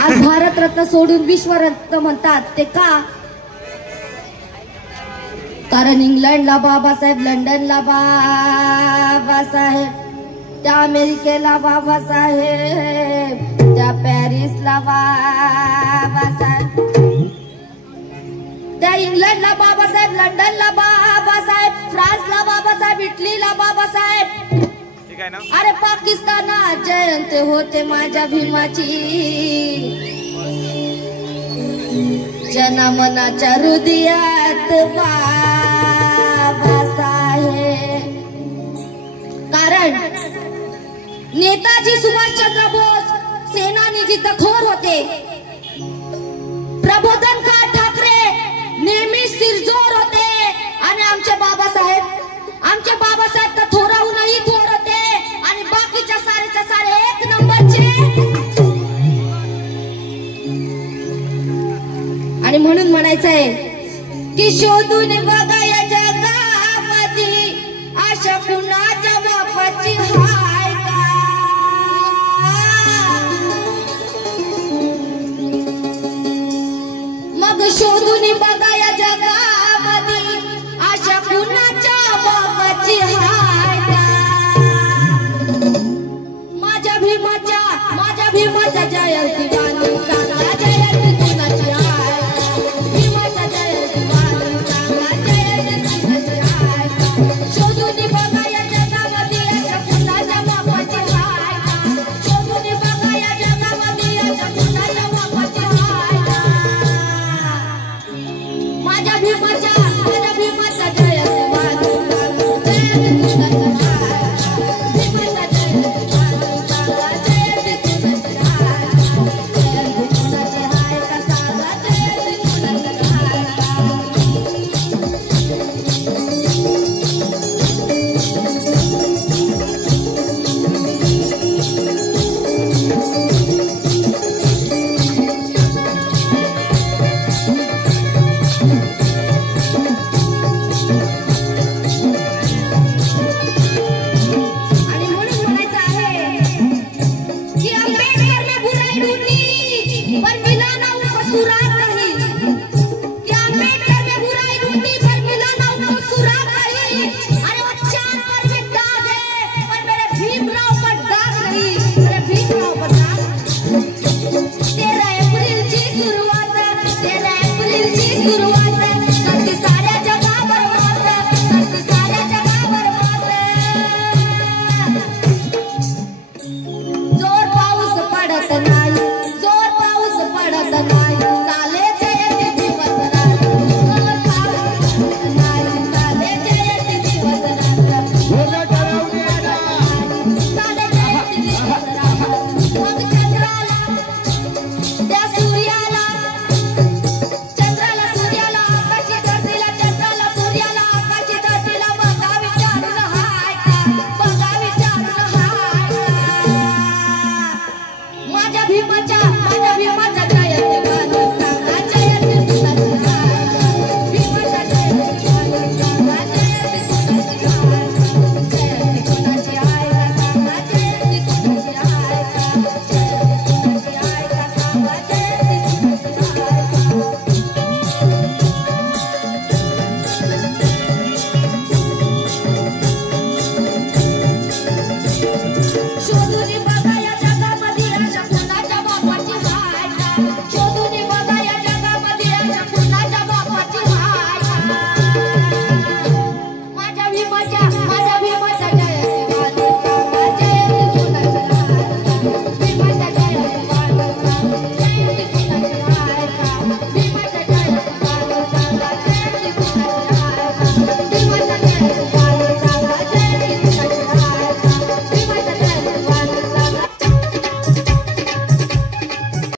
आज भारतरत्न सोडून विश्वरत्न म्हणतात ते का? कारण इंग्लंडला बाबासाहेब, लंडनला बाबासाहेब, त्या अमेरिकेला बाबासाहेब, त्या पॅरिसला बाबासाहेब, त्या इंग्लंडला बाबासाहेब, लंडनला बाबासाहेब, फ्रान्सला बाबासाहेब, इटलीला बाबासाहेब, अरे पाकिस्तानात जयंती होते माझ्या भीमाची. जनमनाच्या हृदयात बाबासाहेब. कारण नेताजी सुभाषचंद्र बोस सेनानी जिद्दखोर होते. प्रबोधनकार ठाकरे नेहमी सिरजोर होते. आणि आमचे बाबासाहेब तर थोराहूनही थोर होते. आणि बाकीच्या सारेच्या सारे एक नंबरचे. आणि म्हणून म्हणायचंय की शोधून बघा या जगामध्ये आशा कुणाच्या बापाची हाय का. मग शोधून बघा या जगामध्ये आशा कुणाच्या बापाची हाय का. माझ्या भीमाच्या जयंती